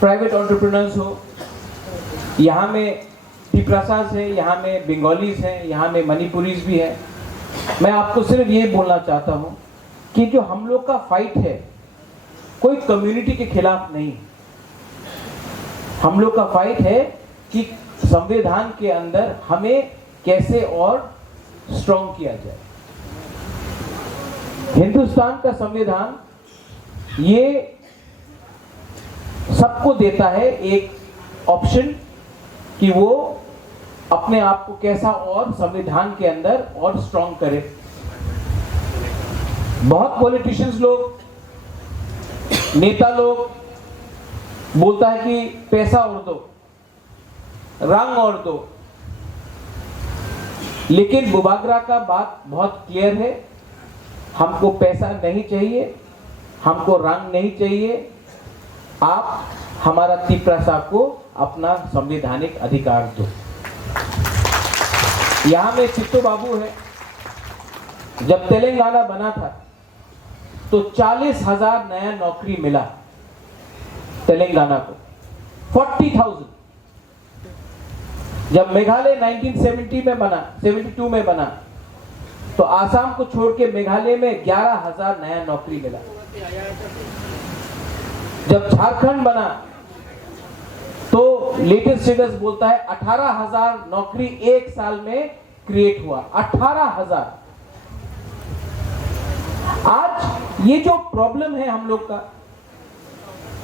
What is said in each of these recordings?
Private entrepreneurs हो, यहाँ में तिप्रासास है, यहाँ में बंगालीज हैं, यहाँ में मणिपुरीज भी है। मैं आपको सिर्फ ये बोलना चाहता हूँ कि जो हम लोग का फाइट है कोई कम्युनिटी के खिलाफ नहीं, हम लोग का फाइट है कि संविधान के अंदर हमें कैसे और स्ट्रॉन्ग किया जाए। हिंदुस्तान का संविधान ये सबको देता है एक ऑप्शन कि वो अपने आप को कैसा और संविधान के अंदर और स्ट्रॉन्ग करे। बहुत पॉलिटिशियंस लोग, नेता लोग बोलता है कि पैसा और दो, रंग और दो, लेकिन बुबागरा का बात बहुत क्लियर है, हमको पैसा नहीं चाहिए, हमको रंग नहीं चाहिए, आप हमारा तिप्रासा को अपना संवैधानिक अधिकार दो। यहां में चित्तू बाबू है, जब तेलंगाना बना था तो 40,000 नया नौकरी मिला तेलंगाना को, 40,000। जब मेघालय 1970 में बना, 72 में बना, तो आसाम को छोड़ के मेघालय में 11,000 नया नौकरी मिला। जब झारखंड बना तो लेटेस्ट फिगर्स बोलता है 18,000 नौकरी एक साल में क्रिएट हुआ, 18,000। आज ये जो प्रॉब्लम है हम लोग का,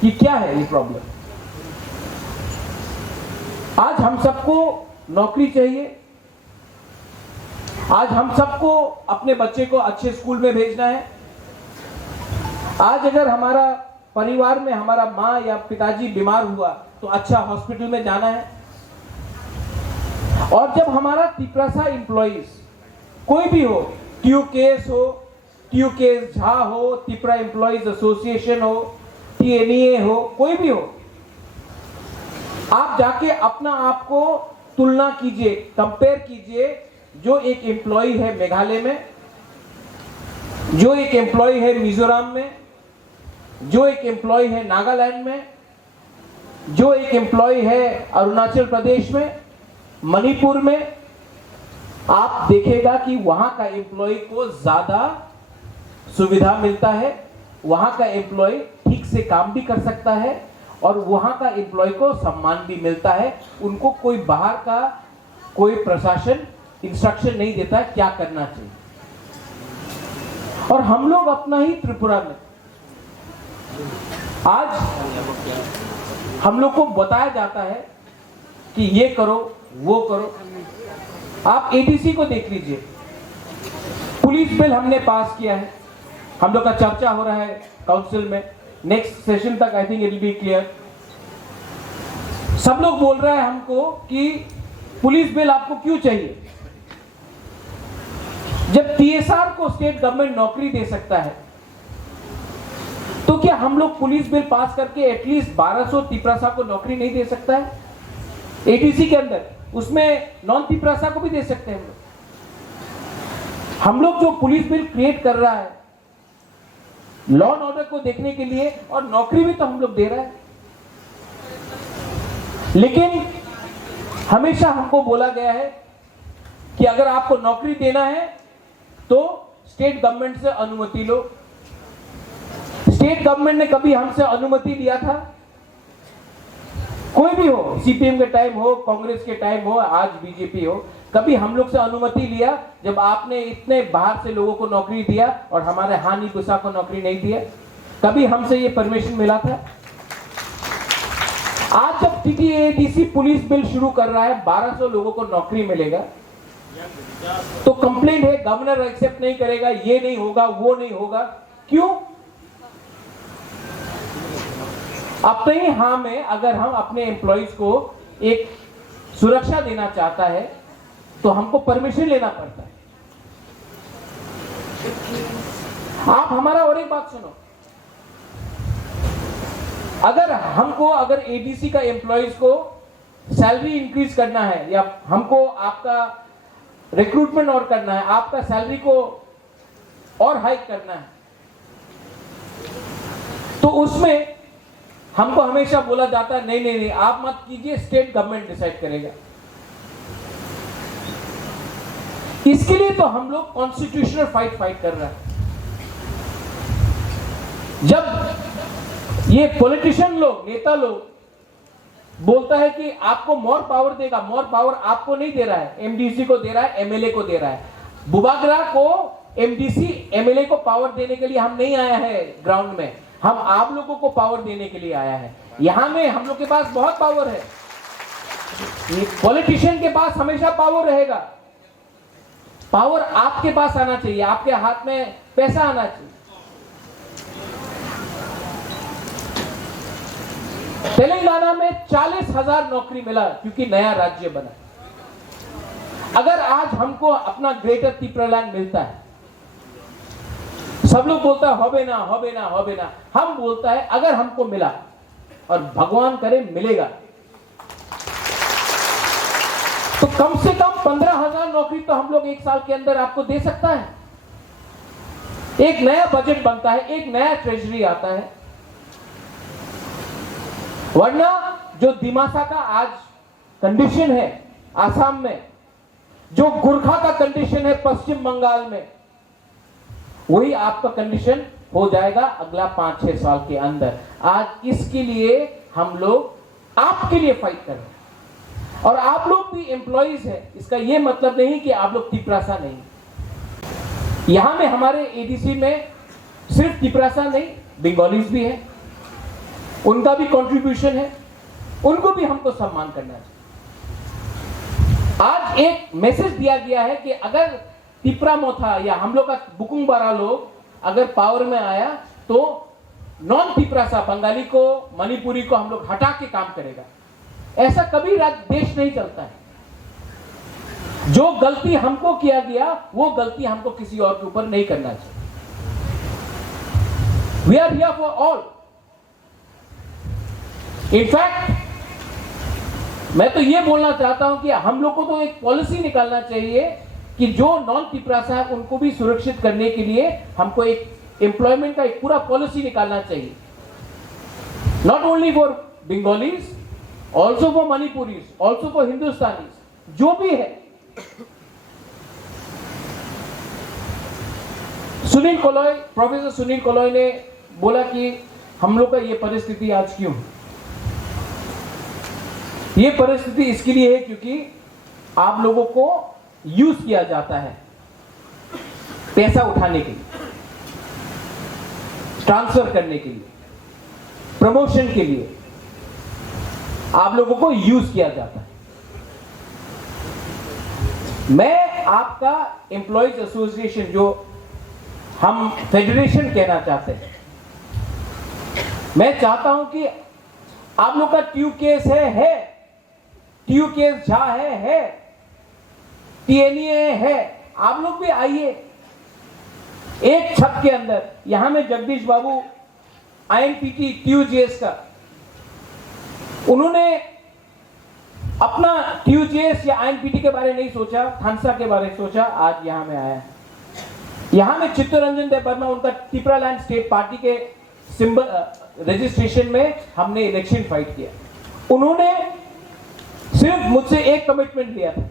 कि क्या है ये प्रॉब्लम? आज हम सबको नौकरी चाहिए, आज हम सबको अपने बच्चे को अच्छे स्कूल में भेजना है। आज अगर हमारा परिवार में हमारा माँ या पिताजी बीमार हुआ तो अच्छा हॉस्पिटल में जाना है। और जब हमारा तिप्रासा एम्प्लॉइज कोई भी हो, ट्यूकेस हो, ट्यूकेस झा हो, तिप्रा एम्प्लॉइज एसोसिएशन हो, TNEA हो, कोई भी हो, आप जाके अपना आप को तुलना कीजिए, कंपेयर कीजिए, जो एक एम्प्लॉय है मेघालय में, जो एक एम्प्लॉय है मिजोरम में, जो एक एम्प्लॉय है नागालैंड में, जो एक एम्प्लॉय है अरुणाचल प्रदेश में, मणिपुर में। आप देखेगा कि वहां का एम्प्लॉय को ज्यादा सुविधा मिलता है, वहां का एम्प्लॉय ठीक से काम भी कर सकता है और वहां का एम्प्लॉय को सम्मान भी मिलता है। उनको कोई बाहर का कोई प्रशासन इंस्ट्रक्शन नहीं देता है क्या करना चाहिए। और हम लोग अपना ही त्रिपुरा में आज हम लोग को बताया जाता है कि ये करो वो करो। आप ADC को देख लीजिए, पुलिस बिल हमने पास किया है, हम लोग का चर्चा हो रहा है काउंसिल में, नेक्स्ट सेशन तक I think it will be clear. सब लोग बोल रहे हैं हमको कि पुलिस बिल आपको क्यों चाहिए, जब TSR को स्टेट गवर्नमेंट नौकरी दे सकता है तो क्या हम लोग पुलिस बिल पास करके एटलीस्ट 1200 तिप्रासा को नौकरी नहीं दे सकता है ADC के अंदर? उसमें नॉन तिप्रासा को भी दे सकते हैं हम लोग जो पुलिस बिल क्रिएट कर रहा है लॉ एंड ऑर्डर को देखने के लिए, और नौकरी भी तो हम लोग दे रहे हैं। लेकिन हमेशा हमको बोला गया है कि अगर आपको नौकरी देना है तो स्टेट गवर्नमेंट से अनुमति लो। स्टेट गवर्नमेंट ने कभी हमसे अनुमति लिया था? कोई भी हो, CPM के टाइम हो, कांग्रेस के टाइम हो, आज BJP हो, कभी हम लोग से अनुमति लिया जब आपने इतने बाहर से लोगों को नौकरी दिया और हमारे हानि गुस्सा को नौकरी नहीं दिया? कभी हमसे ये परमिशन मिला था? आज जब TTADC पुलिस बिल शुरू कर रहा है, 1200 लोगों को नौकरी मिलेगा, तो कंप्लेंट है गवर्नर एक्सेप्ट नहीं करेगा, ये नहीं होगा, वो नहीं होगा। क्यों? अपने ही हाँ में अगर हम अपने एम्प्लॉइज को एक सुरक्षा देना चाहता है तो हमको परमिशन लेना पड़ता है। आप हमारा और एक बात सुनो, अगर एडीसी का एम्प्लॉइज को सैलरी इंक्रीज करना है या हमको आपका रिक्रूटमेंट और करना है, आपका सैलरी को और हाइक करना है, तो उसमें हमको हमेशा बोला जाता है नहीं नहीं नहीं आप मत कीजिए, स्टेट गवर्नमेंट डिसाइड करेगा। इसके लिए तो हम लोग कॉन्स्टिट्यूशनल फाइट कर रहे हैं। जब ये पॉलिटिशियन लोग, नेता लोग बोलता है कि आपको मोर पावर देगा, मोर पावर आपको नहीं दे रहा है, एमडीसी को दे रहा है, एमएलए को दे रहा है। बुबागरा को एमडीसी एमएलए को पावर देने के लिए हम नहीं आया है ग्राउंड में, हम आप लोगों को पावर देने के लिए आया है। यहां में हम लोग के पास बहुत पावर है। पॉलिटिशियन के पास हमेशा पावर रहेगा, पावर आपके पास आना चाहिए, आपके हाथ में पैसा आना चाहिए। तेलंगाना में 40,000 नौकरी मिला क्योंकि नया राज्य बना। अगर आज हमको अपना ग्रेटर त्रिपुरालैंड मिलता है, सब लोग बोलता है होबे ना होबे ना होबे ना, हम बोलता है अगर हमको मिला और भगवान करे मिलेगा तो कम से कम 15,000 नौकरी तो हम लोग एक साल के अंदर आपको दे सकता है। एक नया बजट बनता है, एक नया ट्रेजरी आता है। वरना जो दिमासा का आज कंडीशन है आसाम में, जो गुरखा का कंडीशन है पश्चिम बंगाल में, वही आपका कंडीशन हो जाएगा अगला 5-6 साल के अंदर। आज इसके लिए हम लोग आपके लिए फाइट कर रहे हैं और आप लोग भी एम्प्लॉइज हैं। इसका यह मतलब नहीं कि आप लोग तिपरासा नहीं। यहां में हमारे एडीसी में सिर्फ तिपरासा नहीं, बंगालीज भी हैं, उनका भी कंट्रीब्यूशन है, उनको भी हमको सम्मान करना चाहिए। आज एक मैसेज दिया गया है कि अगर तिपरा मोथा या हम लोग का बुकुंग बारा लोग अगर पावर में आया तो नॉन तिपरासा बंगाली को, मणिपुरी को हम लोग हटा के काम करेगा। ऐसा कभी देश नहीं चलता है। जो गलती हमको किया गया वो गलती हमको किसी और के ऊपर नहीं करना चाहिए। We are here for all. In fact मैं तो ये बोलना चाहता हूं कि हम लोग को तो एक पॉलिसी निकालना चाहिए कि जो नॉन तिपरासा है उनको भी सुरक्षित करने के लिए हमको एक एम्प्लॉयमेंट का एक पूरा पॉलिसी निकालना चाहिए। Not only for Bengalis, also for Manipuris, also for Hindustanis, जो भी है। सुनील कोलोय, प्रोफेसर सुनील कोलोय ने बोला कि हम लोग का ये परिस्थिति आज क्यों है। ये परिस्थिति इसके लिए है क्योंकि आप लोगों को यूज किया जाता है पैसा उठाने के लिए, ट्रांसफर करने के लिए, प्रमोशन के लिए आप लोगों को यूज किया जाता है। मैं आपका एम्प्लॉयज एसोसिएशन, जो हम फेडरेशन कहना चाहते हैं, मैं चाहता हूं कि आप लोग का ट्यू केस है, ट्यू केस झा है, टीएनए है, आप लोग भी आइए एक छत के अंदर। यहां में जगदीश बाबू आईएनपीटी ट्यूजेएस का, उन्होंने अपना ट्यूजेएस या आईएनपीटी के बारे नहीं सोचा, थानसा के बारे में सोचा, आज यहां में आया। यहां में चित्तरंजन देव वर्मा, उनका त्रिपुरालैंड स्टेट पार्टी के सिंबल रजिस्ट्रेशन में हमने इलेक्शन फाइट किया। उन्होंने सिर्फ मुझसे एक कमिटमेंट लिया था,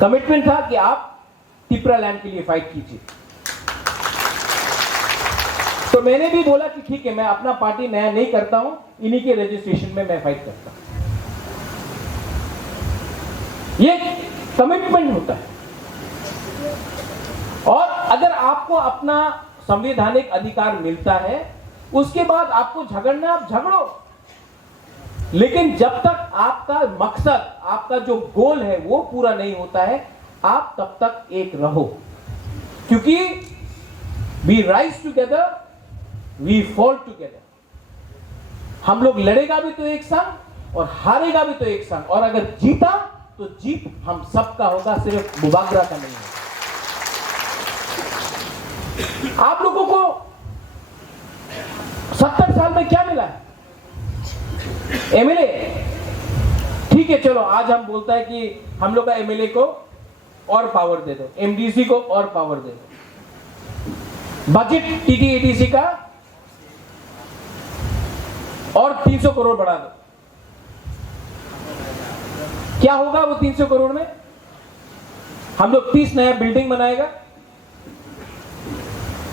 कमिटमेंट था कि आप त्रिपुरालैंड के लिए फाइट कीजिए। तो मैंने भी बोला कि ठीक है, मैं अपना पार्टी नया नहीं करता हूं, इन्हीं के रजिस्ट्रेशन में मैं फाइट करता हूं। ये कमिटमेंट होता है। और अगर आपको अपना संवैधानिक अधिकार मिलता है, उसके बाद आपको झगड़ना, आप झगड़ो, लेकिन जब तक आपका मकसद, आपका जो गोल है वो पूरा नहीं होता है, आप तब तक एक रहो। क्योंकि we rise together, we fall together. हम लोग लड़ेगा भी तो एक संग और हारेगा भी तो एक संग, और अगर जीता तो जीत हम सबका होगा, सिर्फ बुबागरा का नहीं होगा। आप लोगों को 70 साल में क्या मिला है? एमएलए, ठीक है चलो, आज हम बोलता है कि हम लोग का एमएलए को और पावर दे दो, एमडीसी को और पावर दे दो, बजट टीटीएडीसी का और 300 करोड़ बढ़ा दो। क्या होगा वो 300 करोड़ में? हम लोग 30 नया बिल्डिंग बनाएगा।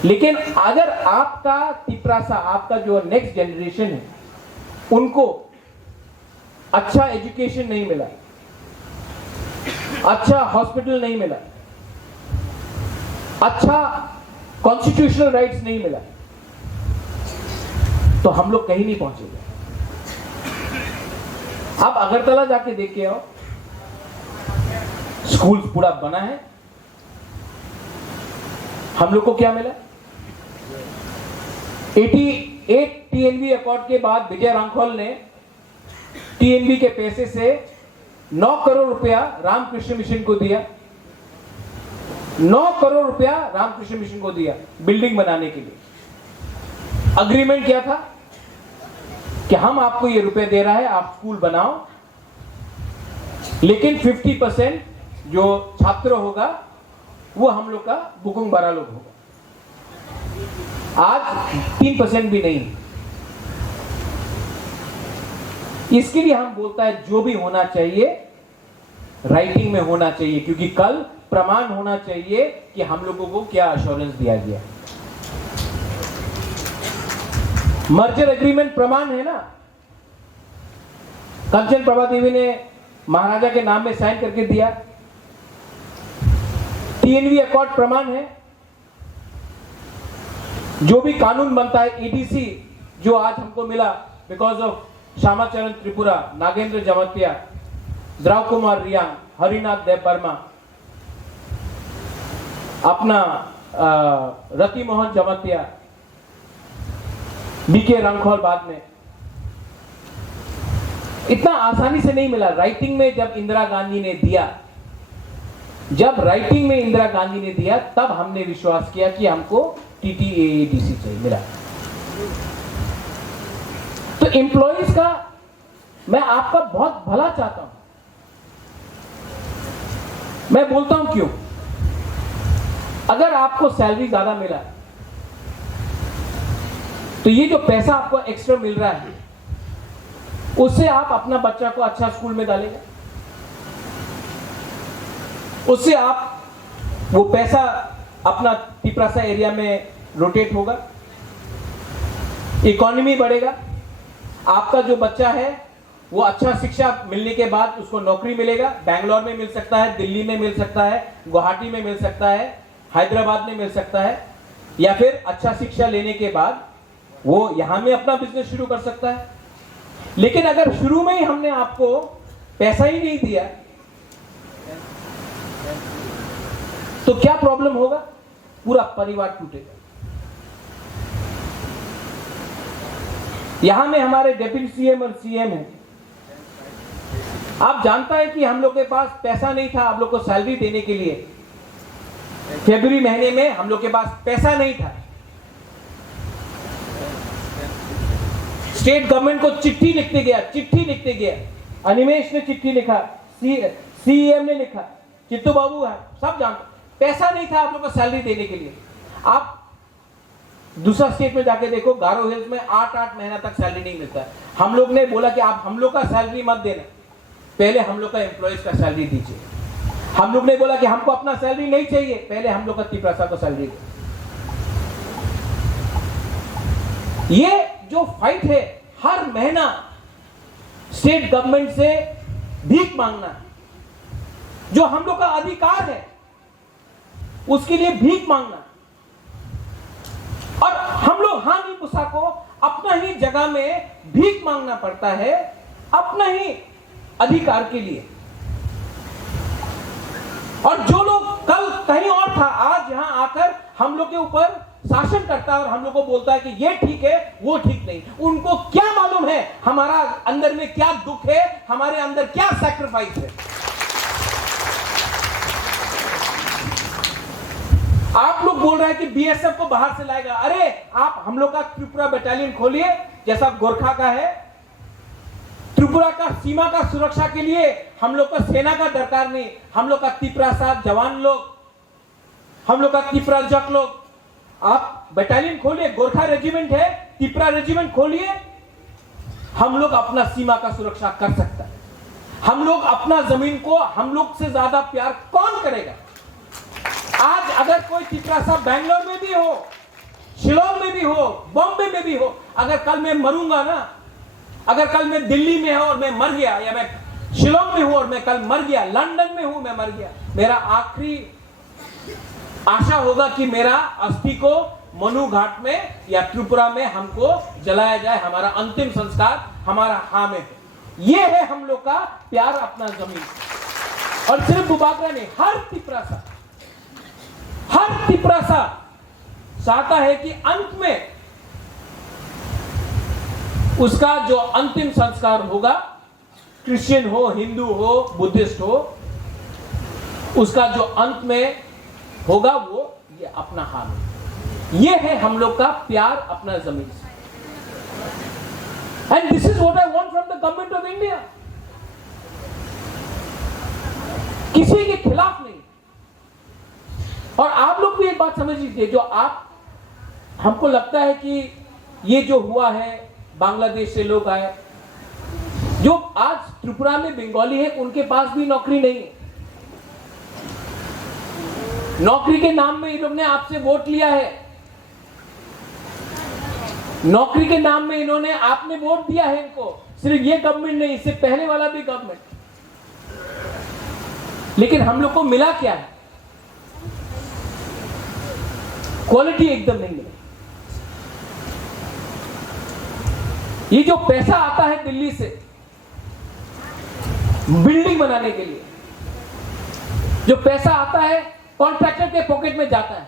लेकिन अगर आपका तिपरासा, आपका जो नेक्स्ट जनरेशन है, उनको अच्छा एजुकेशन नहीं मिला, अच्छा हॉस्पिटल नहीं मिला, अच्छा कॉन्स्टिट्यूशनल राइट्स नहीं मिला, तो हम लोग कहीं नहीं पहुंचेंगे। आप अगरतला जाके देख के आओ, स्कूल पूरा बना है। हम लोग को क्या मिला? 88 टीएनबी अकॉर्ड के बाद विजय रामखोल ने टीएनबी के पैसे से 9 करोड़ रुपया रामकृष्ण मिशन को दिया। 9 करोड़ रुपया रामकृष्ण मिशन को दिया बिल्डिंग बनाने के लिए। अग्रीमेंट क्या था कि हम आपको ये रुपए दे रहा है, आप स्कूल बनाओ, लेकिन 50% जो छात्र होगा वो हम लोग का बुकुंग बारा लोग होगा। आज 3% भी नहीं। इसके लिए हम बोलता है जो भी होना चाहिए राइटिंग में होना चाहिए, क्योंकि कल प्रमाण होना चाहिए कि हम लोगों को क्या अश्योरेंस दिया गया। मर्जर एग्रीमेंट प्रमाण है ना, कंचन प्रभा देवी ने महाराजा के नाम में साइन करके दिया। टीएनबी अकॉर्ड प्रमाण है। जो भी कानून बनता है, एडीसी जो आज हमको मिला बिकॉज ऑफ श्यामाचरण त्रिपुरा, नागेंद्र जमतिया, द्रव कुमार रियांग, हरिनाथ देव वर्मा, अपना रति मोहन जमतिया, बीके रामखोल बाद में, इतना आसानी से नहीं मिला। राइटिंग में जब इंदिरा गांधी ने दिया, जब राइटिंग में इंदिरा गांधी ने दिया, तब हमने विश्वास किया कि हमको टीटीएडीसी चाहिए, मिला। तो एम्प्लॉइज का मैं आपका बहुत भला चाहता हूं। मैं बोलता हूं क्यों? अगर आपको सैलरी ज्यादा मिला तो ये जो पैसा आपको एक्स्ट्रा मिल रहा है उससे आप अपना बच्चा को अच्छा स्कूल में डालेंगे, उससे आप वो पैसा अपना तिपरासा एरिया में रोटेट होगा, इकोनॉमी बढ़ेगा। आपका जो बच्चा है वो अच्छा शिक्षा मिलने के बाद उसको नौकरी मिलेगा। बैंगलोर में मिल सकता है, दिल्ली में मिल सकता है, गुवाहाटी में मिल सकता है, हैदराबाद में मिल सकता है, या फिर अच्छा शिक्षा लेने के बाद वो यहां में अपना बिजनेस शुरू कर सकता है। लेकिन अगर शुरू में ही हमने आपको पैसा ही नहीं दिया तो क्या प्रॉब्लम होगा? पूरा परिवार टूटेगा। यहां में हमारे डिप्टी सीएम और सीएम है। आप जानता है कि हम लोग के पास पैसा नहीं था आप लोग को सैलरी देने के लिए। फरवरी महीने में हम लोग के पास पैसा नहीं था। स्टेट गवर्नमेंट को चिट्ठी लिखते गया। अनिमेश ने चिट्ठी लिखा, सीएम ने लिखा, चित्तू बाबू है, सब जानते। पैसा नहीं था आप लोग को सैलरी देने के लिए। आप दूसरा स्टेट में जाके देखो, गारो हिल्स में 8-8 महीना तक सैलरी नहीं मिलता है। हम लोग ने बोला कि आप हम लोग का सैलरी मत देना, पहले हम लोग का एम्प्लॉइज का सैलरी दीजिए। हम लोग ने बोला कि हमको अपना सैलरी नहीं चाहिए, पहले हम लोग का तिपरासा को सैलरी दे। ये जो फाइट है, हर महीना स्टेट गवर्नमेंट से भीख मांगना, जो हम लोग का अधिकार है उसके लिए भीख मांगना, और हम लोग हानि पुसा को अपना ही जगह में भीख मांगना पड़ता है, अपना ही अधिकार के लिए। और जो लोग कल कहीं और था, आज यहां आकर हम लोग के ऊपर शासन करता है और हम लोग को बोलता है कि ये ठीक है वो ठीक नहीं। उनको क्या मालूम है हमारा अंदर में क्या दुख है, हमारे अंदर क्या सैक्रिफाइस है। आप लोग बोल रहे हैं कि बीएसएफ को बाहर से लाएगा। अरे आप हम लोग का त्रिपुरा बटालियन खोलिए जैसा गोरखा का है। त्रिपुरा का सीमा का सुरक्षा के लिए हम लोग को सेना का दरकार नहीं। हम लोग का तिपरा साथ जवान लोग, हम लोग का तिपरा जक लोग, आप बटालियन खोलिए। गोरखा रेजिमेंट है, तिपरा रेजिमेंट खोलिए। हम लोग अपना सीमा का सुरक्षा कर सकता है। हम लोग अपना जमीन को हम लोग से ज्यादा प्यार कौन करेगा? आज अगर कोई तिपरा साहब बैंगलोर में भी हो, शिलोंग में भी हो, बॉम्बे में भी हो, अगर कल मैं मरूंगा ना, अगर कल मैं दिल्ली में हूं और मैं मर गया, या मैं शिलोंग में हूं और मैं कल मर गया, लंदन में हूं मैं मर गया, मेरा आखिरी आशा होगा कि मेरा अस्थि को मनु घाट में या त्रिपुरा में हमको जलाया जाए। हमारा अंतिम संस्कार हमारा हाँ में है। ये है हम लोग का प्यार अपना जमीन। और सिर्फ बुबागरा नहीं, हर तिपरा सा चाहता है कि अंत में उसका जो अंतिम संस्कार होगा, क्रिश्चियन हो, हिंदू हो, बुद्धिस्ट हो, उसका जो अंत में होगा वो ये अपना हाल है। ये है हम लोग का प्यार अपना जमीन से। And this is what I want from the government of India. किसी के खिलाफ नहीं। और आप लोग भी एक बात समझ लीजिए, जो आप हमको लगता है कि ये जो हुआ है, बांग्लादेश से लोग आए, जो आज त्रिपुरा में बंगाली है उनके पास भी नौकरी नहीं है। नौकरी के नाम में इन लोग ने आपसे वोट लिया है, नौकरी के नाम में इन्होंने आपने वोट दिया है इनको। सिर्फ ये गवर्नमेंट नहीं, इससे पहले वाला भी गवर्नमेंट। लेकिन हम लोग को मिला क्या है? क्वालिटी एकदम नहीं मिला। ये जो पैसा आता है दिल्ली से बिल्डिंग बनाने के लिए, जो पैसा आता है कॉन्ट्रैक्टर के पॉकेट में जाता है।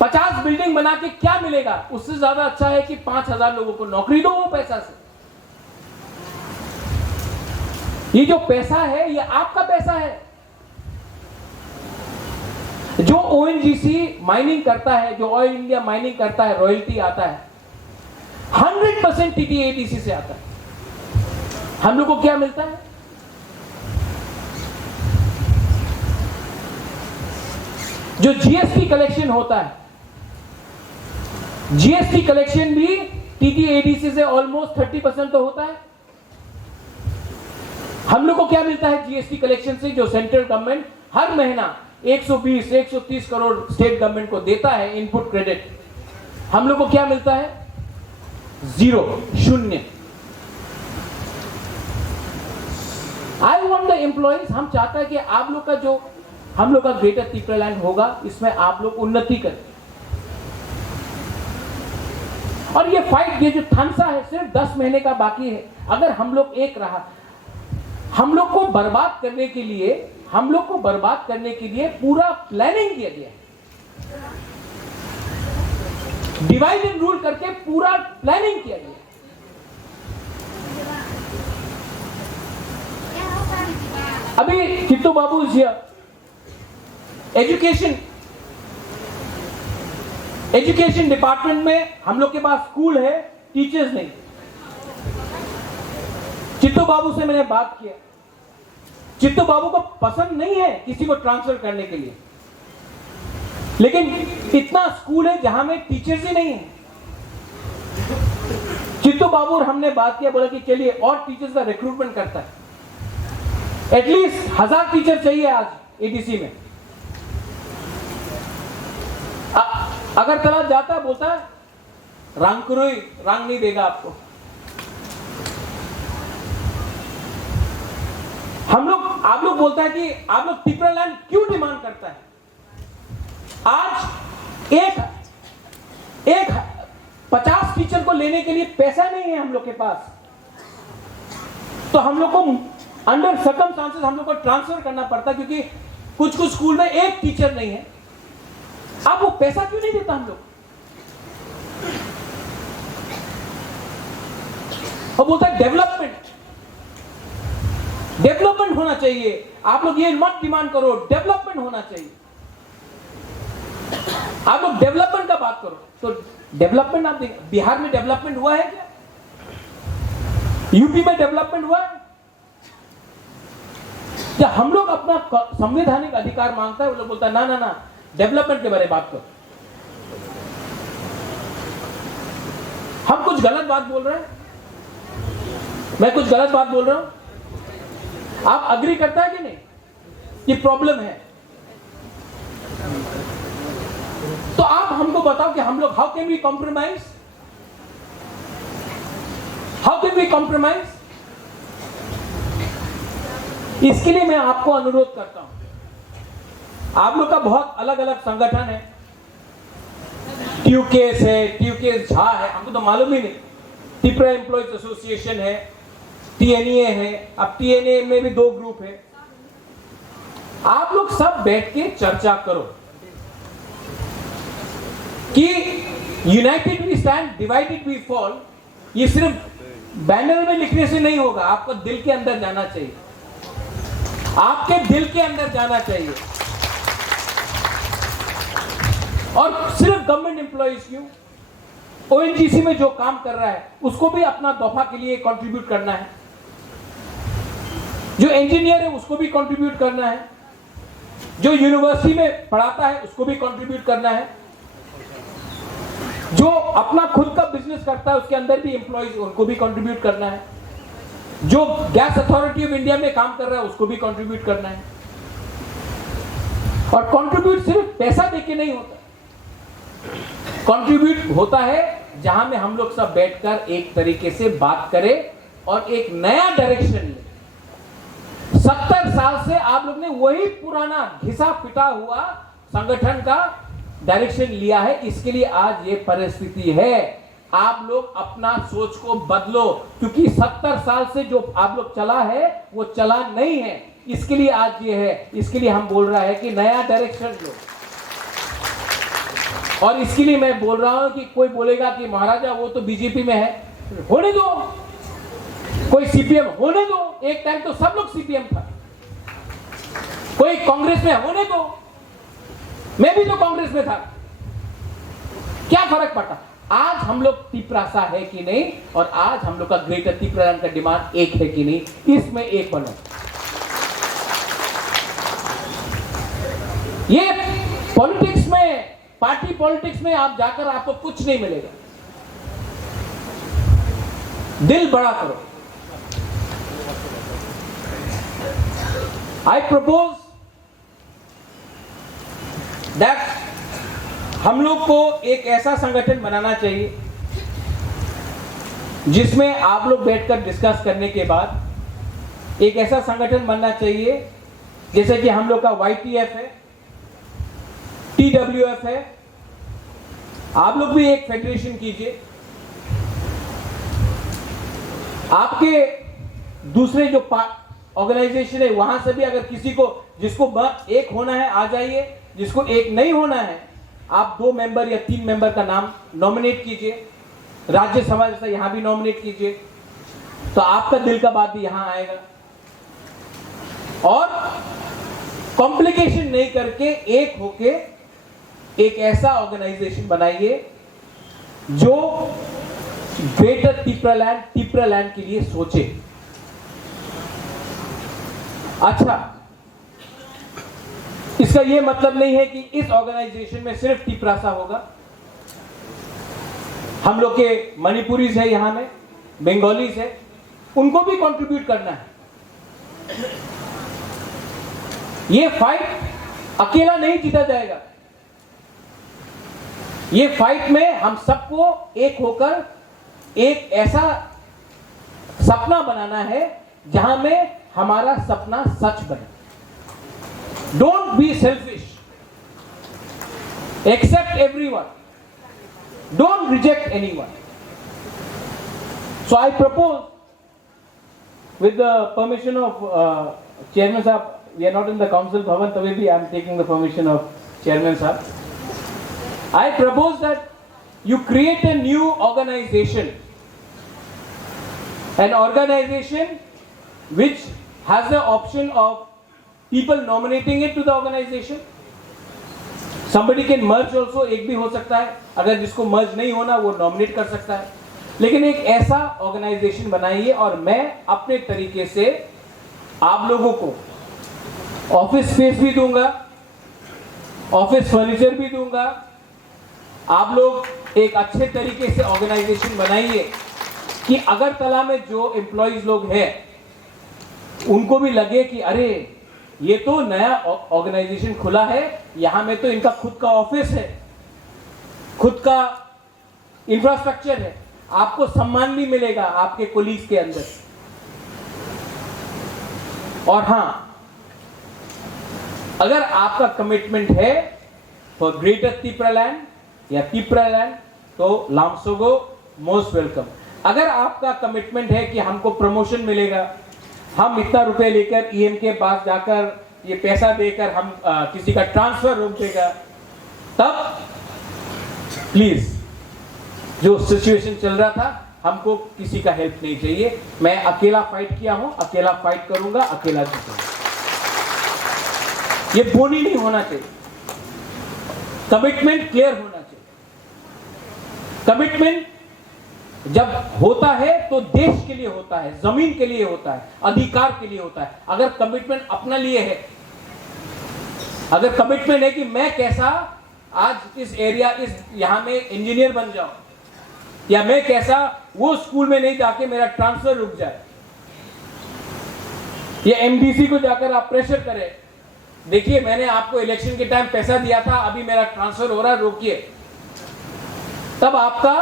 50 बिल्डिंग बना के क्या मिलेगा? उससे ज्यादा अच्छा है कि 5000 लोगों को नौकरी दो वो पैसा से। ये जो पैसा है ये आपका पैसा है। जो ओएनजीसी माइनिंग करता है, जो ऑयल इंडिया माइनिंग करता है, रॉयल्टी आता है 100% टीटीएडीसी से आता है। हम लोग को क्या मिलता है? जो जीएसटी कलेक्शन होता है, जीएसटी कलेक्शन भी टीटीएडीसी से ऑलमोस्ट 30% तो होता है। हम लोग को क्या मिलता है जीएसटी कलेक्शन से? जो सेंट्रल गवर्नमेंट हर महीना 120-130 करोड़ स्टेट गवर्नमेंट को देता है इनपुट क्रेडिट, हम लोग को क्या मिलता है? जीरो, शून्य। I want the employees. हम चाहते हैं कि आप लोग का जो हम लोग का ग्रेटर त्रिपुरा लैंड होगा, इसमें आप लोग उन्नति करें। और ये फाइट, ये जो थानसा है, सिर्फ 10 महीने का बाकी है। अगर हम लोग एक रहा, हम लोग को बर्बाद करने के लिए, हम लोग को बर्बाद करने के लिए पूरा प्लानिंग किया गया, डिवाइड एंड रूल करके पूरा प्लानिंग किया गया। अभी किट्टू बाबू जी, एजुकेशन डिपार्टमेंट में हम लोग के पास स्कूल है, टीचर्स नहीं। चित्तू बाबू से मैंने बात किया, चित्तू बाबू को पसंद नहीं है किसी को ट्रांसफर करने के लिए, लेकिन इतना स्कूल है जहां में टीचर्स ही नहीं है। चित्तू बाबू और हमने बात किया, बोला कि चलिए और टीचर्स का रिक्रूटमेंट करता है। एटलीस्ट 1000 टीचर चाहिए आज एडीसी में। अगर तला जाता है, बोलता है रंग करो, रंग नहीं देगा आपको। आप लोग बोलता है कि आप लोग त्रिपुरा लैंड क्यों डिमांड करता है? आज एक 50 टीचर को लेने के लिए पैसा नहीं है हम लोग के पास, तो हम लोग को अंडर सर्कमस्टांसेस हम लोग को ट्रांसफर करना पड़ता है, क्योंकि कुछ स्कूल में एक टीचर नहीं है। आप वो पैसा क्यों नहीं देता हम लोग? और बोलता है डेवलपमेंट। डेवलपमेंट होना चाहिए। आप लोग ये मत डिमांड करो, डेवलपमेंट होना चाहिए। आप लोग डेवलपमेंट का बात करो, तो डेवलपमेंट आप देखिए, बिहार में डेवलपमेंट हुआ है क्या? यूपी में डेवलपमेंट हुआ है? जब हम लोग अपना संवैधानिक अधिकार मांगता है, वो लोग बोलता है ना ना ना, डेवलपमेंट के बारे में बात करो। हम कुछ गलत बात बोल रहे हैं? मैं कुछ गलत बात बोल रहा हूं? आप अग्री करता है कि नहीं कि प्रॉब्लम है? तो आप हमको बताओ कि हम लोग how can we compromise? How can we compromise? इसके लिए मैं आपको अनुरोध करता हूं, आप लोग का बहुत अलग अलग संगठन है, ट्यूकेस है, ट्यूकेस झा है, हमको तो मालूम ही नहीं, तिपरा एम्प्लॉयज एसोसिएशन है, टीएनए है, अब टीएनए में भी 2 ग्रुप है। आप लोग सब बैठ के चर्चा करो कि united we stand, divided we fall. ये सिर्फ बैनर में लिखने से नहीं होगा, आपको दिल के अंदर जाना चाहिए, आपके दिल के अंदर जाना चाहिए। और सिर्फ गवर्नमेंट एम्प्लॉइज क्यों, ओएनजीसी में जो काम कर रहा है उसको भी अपना दफा के लिए कंट्रीब्यूट करना है, जो इंजीनियर है उसको भी कंट्रीब्यूट करना है, जो यूनिवर्सिटी में पढ़ाता है उसको भी कंट्रीब्यूट करना है, जो अपना खुद का बिजनेस करता है उसके अंदर भी एम्प्लॉइज उनको भी कंट्रीब्यूट करना है, जो गैस अथॉरिटी ऑफ इंडिया में काम कर रहा है उसको भी कंट्रीब्यूट करना है। और कंट्रीब्यूट सिर्फ पैसा देके नहीं होता, कंट्रीब्यूट होता है जहां में हम लोग सब बैठकर एक तरीके से बात करें और एक नया डायरेक्शन ले। 70 साल से आप लोग ने वही पुराना घिसा पिटा हुआ संगठन का डायरेक्शन लिया है, इसके लिए आज ये परिस्थिति है। आप लोग अपना सोच को बदलो, क्योंकि 70 साल से जो आप लोग चला है वो चला नहीं है, इसके लिए आज ये है। इसके लिए हम बोल रहा है कि नया डायरेक्शन लो। और इसके लिए मैं बोल रहा हूं कि कोई बोलेगा कि महाराजा वो तो बीजेपी में है, होने दो, कोई सीपीएम होने दो, एक टाइम तो सब लोग सीपीएम था, कोई कांग्रेस में होने दो, मैं भी तो कांग्रेस में था, क्या फर्क पड़ता? आज हम लोग तिपरासा है कि नहीं, और आज हम लोग का ग्रेटर तिपरालैंड का डिमांड एक है कि नहीं, इसमें एक बनो। ये पॉलिटिक्स में, पार्टी पॉलिटिक्स में आप जाकर आपको कुछ नहीं मिलेगा। दिल बड़ा करो। I propose that हम लोग को एक ऐसा संगठन बनाना चाहिए जिसमें आप लोग बैठकर डिस्कस करने के बाद एक ऐसा संगठन बनना चाहिए जैसे कि हम लोग का YTF है, TWF है, आप लोग भी एक फेडरेशन कीजिए। आपके दूसरे जो ऑर्गेनाइजेशन है वहां से भी अगर किसी को, जिसको एक होना है आ जाइए, जिसको एक नहीं होना है आप 2 मेंबर या 3 मेंबर का नाम नॉमिनेट कीजिए, राज्यसभा जैसा यहां भी नॉमिनेट कीजिए, तो आपका दिल का बात भी यहां आएगा। और कॉम्प्लिकेशन नहीं करके एक होके एक ऐसा ऑर्गेनाइजेशन बनाइए जो ग्रेटर तिपरालैंड के लिए सोचे। अच्छा, इसका यह मतलब नहीं है कि इस ऑर्गेनाइजेशन में सिर्फ तिपरासा होगा, हम लोग के मणिपुरीज है, यहां में बंगालीज है, उनको भी कंट्रीब्यूट करना है। ये फाइट अकेला नहीं जीता जाएगा, ये फाइट में हम सबको एक होकर एक ऐसा सपना बनाना है जहां में हमारा सपना सच बने। Don't be selfish, accept everyone, don't reject anyone. So I propose with the permission of chairman sahab, we are not in the council bhavan, तभी भी I am taking the permission of chairman sahab. I propose that you create a new organization, an organization which has the option of people nominating it to the organization. Somebody can merge also, एक भी हो सकता है, अगर जिसको merge नहीं होना वो nominate कर सकता है, लेकिन एक ऐसा organization बनाइए और मैं अपने तरीके से आप लोगों को ऑफिस स्पेस भी दूंगा, ऑफिस फर्नीचर भी दूंगा। आप लोग एक अच्छे तरीके से ऑर्गेनाइजेशन बनाइए कि अगरतला में जो एम्प्लॉइज लोग हैं उनको भी लगे कि अरे ये तो नया ऑर्गेनाइजेशन खुला है, यहां में तो इनका खुद का ऑफिस है, खुद का इंफ्रास्ट्रक्चर है, आपको सम्मान भी मिलेगा आपके कोलीग्स के अंदर। और हां, अगर आपका कमिटमेंट है फॉर ग्रेटर तिप्रालैंड या तिप्रालैंड तो लामसोगो मोस्ट वेलकम। अगर आपका कमिटमेंट है कि हमको प्रमोशन मिलेगा, हम इतना रुपए लेकर ईएम के पास जाकर ये पैसा देकर हम किसी का ट्रांसफर रोक देगा, तब प्लीज जो सिचुएशन चल रहा था हमको किसी का हेल्प नहीं चाहिए। मैं अकेला फाइट किया हूं, अकेला फाइट करूंगा, अकेला जीतूंगा। ये बोनी नहीं होना चाहिए, कमिटमेंट क्लियर होना चाहिए। कमिटमेंट जब होता है तो देश के लिए होता है, जमीन के लिए होता है, अधिकार के लिए होता है। अगर कमिटमेंट अपना लिए है, अगर कमिटमेंट है कि मैं कैसा आज इस एरिया इस यहां में इंजीनियर बन जाऊं, या मैं कैसा वो स्कूल में नहीं जाके मेरा ट्रांसफर रुक जाए, या एमडीसी को जाकर आप प्रेशर करें, देखिए मैंने आपको इलेक्शन के टाइम पैसा दिया था, अभी मेरा ट्रांसफर हो रहा है, रोकिए, तब आपका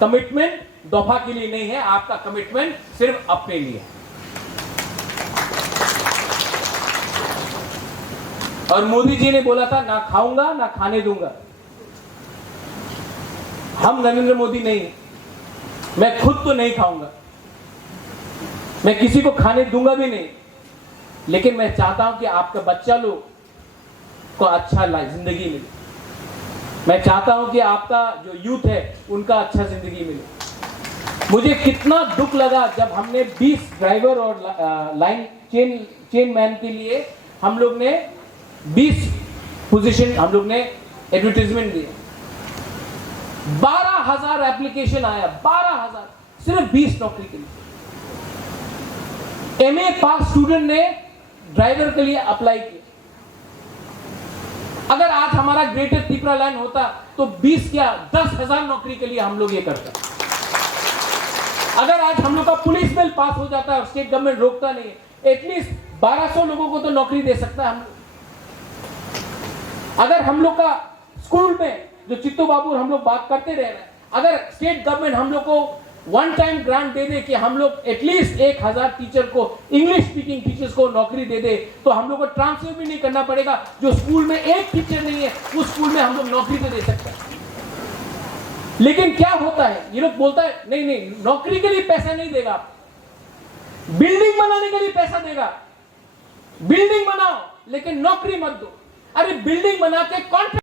कमिटमेंट दफा के लिए नहीं है, आपका कमिटमेंट सिर्फ अपने लिए है। और मोदी जी ने बोला था ना खाऊंगा ना खाने दूंगा। हम नरेंद्र मोदी नहीं, मैं खुद तो नहीं खाऊंगा, मैं किसी को खाने दूंगा भी नहीं, लेकिन मैं चाहता हूं कि आपका बच्चा लोग को अच्छा जिंदगी मिले। मैं चाहता हूं कि आपका जो यूथ है उनका अच्छा जिंदगी मिले। मुझे कितना दुख लगा जब हमने 20 ड्राइवर और लाइन चेन मैन के लिए हम लोग ने 20 पोजीशन हम लोग ने एडवर्टाइजमेंट दिए। 12,000 एप्लीकेशन आया, 12,000 सिर्फ 20 नौकरी के लिए। एमए पास स्टूडेंट ने ड्राइवर के लिए अप्लाई किया। अगर आज हमारा ग्रेटर तिप्रालैंड होता तो 20 क्या 10,000 नौकरी के लिए हम लोग ये करते। अगर आज हम लोग का पुलिस बिल पास हो जाता है और स्टेट गवर्नमेंट रोकता नहीं, एटलीस्ट 1200 लोगों को तो नौकरी दे सकता है हम लोग। अगर हम लोग का स्कूल में जो चित्तू बाबू हम लोग बात करते रह रहे हैं, अगर स्टेट गवर्नमेंट हम लोग को वन टाइम ग्रांट दे दे कि हम लोग एटलीस्ट 1000 टीचर को, इंग्लिश स्पीकिंग टीचर्स को नौकरी दे दे, तो हम लोग को ट्रांसफर भी नहीं करना पड़ेगा। जो स्कूल में एक टीचर नहीं है उस स्कूल में हम लोग नौकरी तो दे सकते हैं। लेकिन क्या होता है, ये लोग बोलता है नहीं नहीं नौकरी के लिए पैसा नहीं देगा, बिल्डिंग बनाने के लिए पैसा देगा। बिल्डिंग बनाओ लेकिन नौकरी मत दो। अरे बिल्डिंग बना के कॉन्ट्रैक्ट